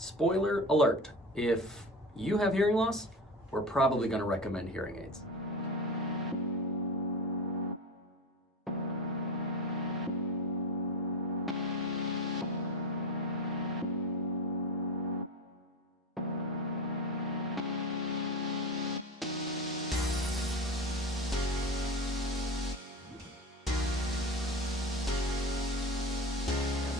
Spoiler alert, if you have hearing loss, we're probably going to recommend hearing aids.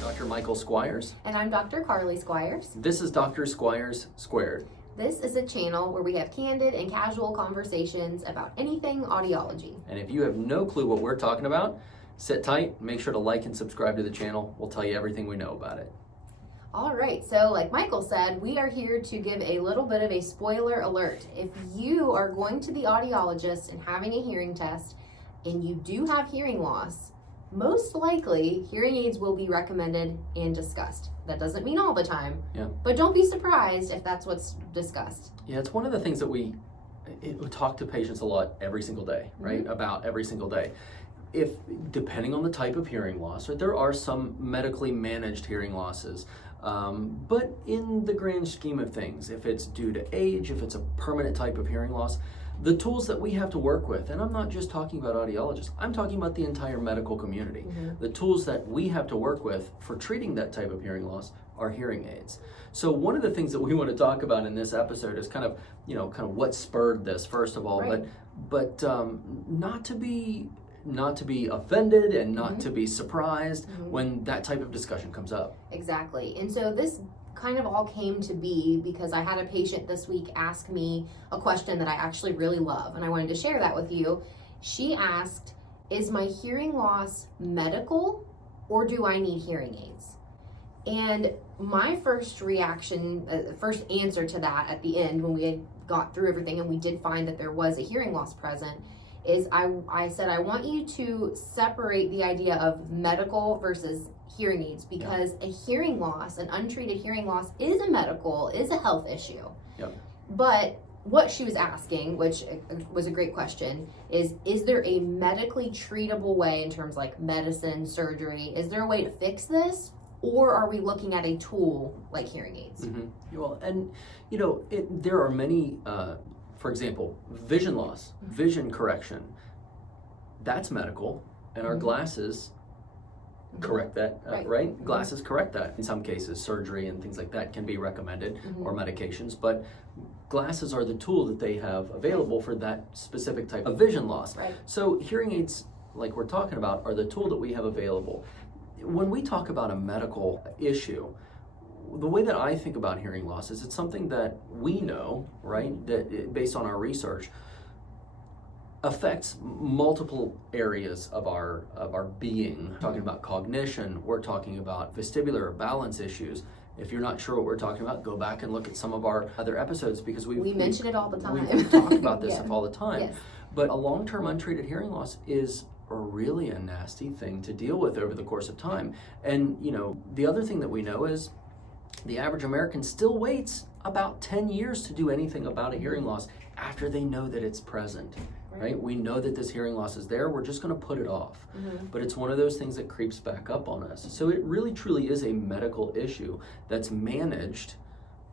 Dr. Michael Squires. And I'm Dr. Carly Squires. This is Dr. Squires Squared. This is a channel where we have candid and casual conversations about anything audiology. And if you have no clue what we're talking about, sit tight, make sure to like and subscribe to the channel. We'll tell you everything we know about it. All right, so like Michael said, we are here to give a little bit of a spoiler alert. If you are going to the audiologist and having a hearing test and you do have hearing loss, most likely hearing aids will be recommended and discussed. That doesn't mean all the time, but don't be surprised if that's what's discussed. Yeah, it's one of the things that we talk to patients a lot every single day, right? About every single day. If, depending on the type of hearing loss, or there are some medically managed hearing losses, but in the grand scheme of things, if it's due to age, if it's a permanent type of hearing loss, the tools that we have to work with, and I'm not just talking about audiologists, I'm talking about the entire medical community. The tools that we have to work with for treating that type of hearing loss are hearing aids. So one of the things that we want to talk about in this episode is kind of what spurred this, first of all, but not to be offended and not to be surprised when that type of discussion comes up. Exactly. And so this kind of all came to be because I had a patient this week ask me a question that I actually really love, and I wanted to share that with you. She asked, is my hearing loss medical or do I need hearing aids? And my first reaction, first answer to that at the end when we had got through everything and we did find that there was a hearing loss present, is I said, I want you to separate the idea of medical versus hearing aids, because a hearing loss, an untreated hearing loss, is a health issue. But what she was asking, which was a great question, is there a medically treatable way in terms like medicine, surgery? Is there a way to fix this? Or are we looking at a tool like hearing aids? Well, and there are many, for example, vision loss, vision correction, that's medical, and our glasses correct that, right? Glasses correct that. In some cases, surgery and things like that can be recommended, or medications, but glasses are the tool that they have available for that specific type of vision loss. So hearing aids, like we're talking about, are the tool that we have available. When we talk about a medical issue, the way that I think about hearing loss is it's something that we know, right, that based on our research, affects multiple areas of our being. We're talking about cognition, we're talking about vestibular or balance issues. If you're not sure what we're talking about, go back and look at some of our other episodes, because we mention it all the time. We talk about this all the time. But a long-term untreated hearing loss is really a nasty thing to deal with over the course of time. And the other thing that we know is the average American still waits about 10 years to do anything about a hearing loss after they know that it's present, right? We know that this hearing loss is there, we're just gonna put it off. But it's one of those things that creeps back up on us. So it really truly is a medical issue that's managed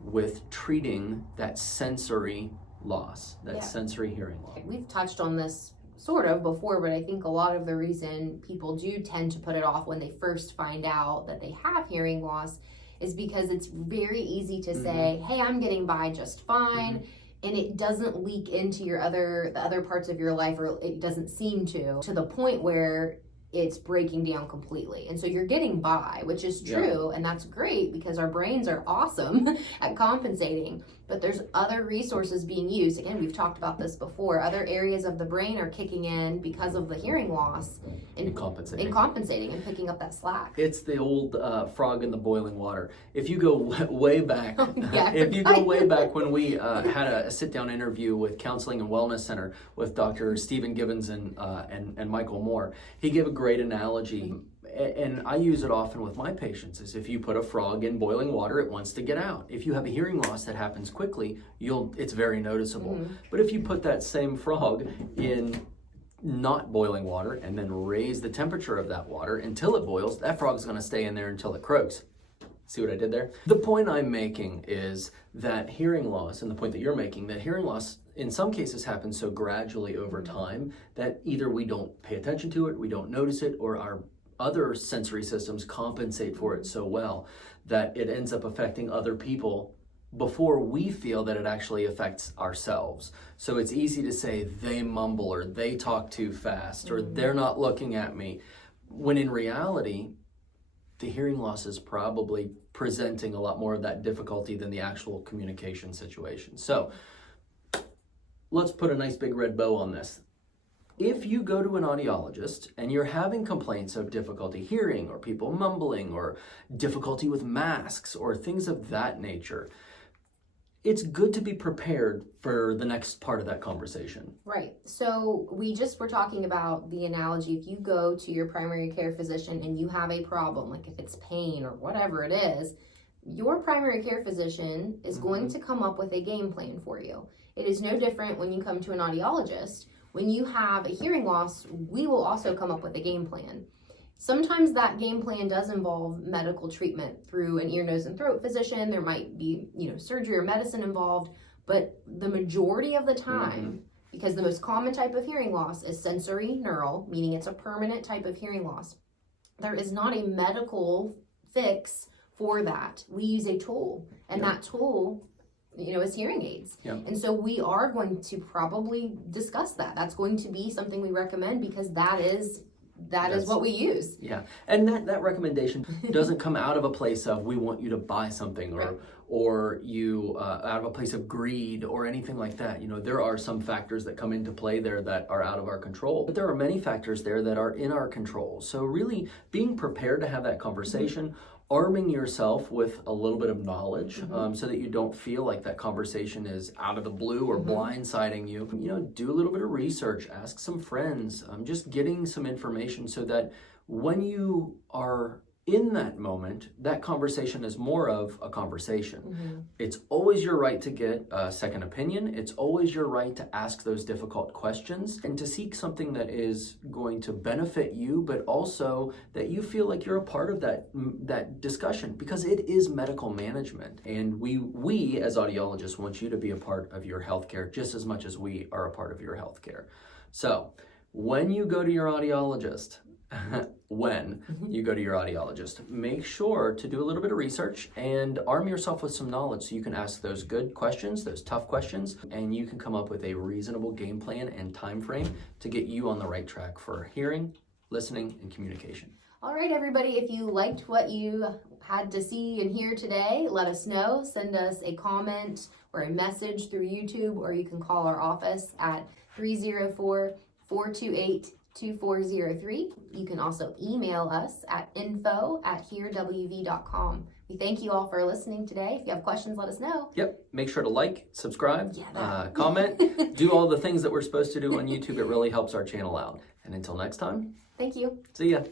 with treating that sensory loss, that sensory hearing loss. We've touched on this sort of before, but I think a lot of the reason people do tend to put it off when they first find out that they have hearing loss is because it's very easy to say, hey, I'm getting by just fine, and it doesn't leak into the other parts of your life, or it doesn't seem to the point where it's breaking down completely. And so you're getting by, which is true, and that's great because our brains are awesome at compensating. But there's other resources being used. Again, we've talked about this before. Other areas of the brain are kicking in because of the hearing loss and compensating and picking up that slack. It's the old frog in the boiling water. If you go way back, way back when we had a sit-down interview with Counseling and Wellness Center with Dr. Stephen Gibbons and Michael Moore, he gave a great analogy. And I use it often with my patients, is if you put a frog in boiling water, it wants to get out. If you have a hearing loss that happens quickly, it's very noticeable. But if you put that same frog in not boiling water and then raise the temperature of that water until it boils, that frog's going to stay in there until it croaks. See what I did there? The point I'm making is that hearing loss, and the point that you're making, that hearing loss in some cases happens so gradually over time that either we don't pay attention to it, we don't notice it, or our other sensory systems compensate for it so well that it ends up affecting other people before we feel that it actually affects ourselves. So it's easy to say they mumble, or they talk too fast, or they're not looking at me, when in reality, the hearing loss is probably presenting a lot more of that difficulty than the actual communication situation. So let's put a nice big red bow on this. If you go to an audiologist and you're having complaints of difficulty hearing, or people mumbling, or difficulty with masks, or things of that nature, it's good to be prepared for the next part of that conversation. Right. So we just were talking about the analogy. If you go to your primary care physician and you have a problem, like if it's pain or whatever it is, your primary care physician is going to come up with a game plan for you. It is no different when you come to an audiologist. When you have a hearing loss, we will also come up with a game plan. Sometimes that game plan does involve medical treatment through an ear, nose, and throat physician. There might be, surgery or medicine involved, but the majority of the time, because the most common type of hearing loss is sensory neural, meaning it's a permanent type of hearing loss, there is not a medical fix for that. We use a tool, and that tool is hearing aids. Yep. And so we are going to probably discuss that. That's going to be something we recommend, because that is what we use. Yeah, and that recommendation doesn't come out of a place of we want you to buy something, or you out of a place of greed or anything like that. There are some factors that come into play there that are out of our control, but there are many factors there that are in our control. So really being prepared to have that conversation, arming yourself with a little bit of knowledge, so that you don't feel like that conversation is out of the blue or blindsiding you. Do a little bit of research, ask some friends, just getting some information so that when you are in that moment, that conversation is more of a conversation. It's always your right to get a second opinion. It's always your right to ask those difficult questions and to seek something that is going to benefit you, but also that you feel like you're a part of that discussion, because it is medical management. And we as audiologists want you to be a part of your healthcare just as much as we are a part of your healthcare. So when you go to your audiologist, make sure to do a little bit of research and arm yourself with some knowledge so you can ask those good questions, those tough questions, and you can come up with a reasonable game plan and time frame to get you on the right track for hearing, listening, and communication. All right, everybody, if you liked what you had to see and hear today, let us know. Send us a comment or a message through YouTube, or you can call our office at 304-428-2403. You can also email us at info@hearwv.com. We thank you all for listening today. If you have questions, let us know. Yep. Make sure to like, subscribe, comment, do all the things that we're supposed to do on YouTube. It really helps our channel out. And until next time. Thank you. See ya.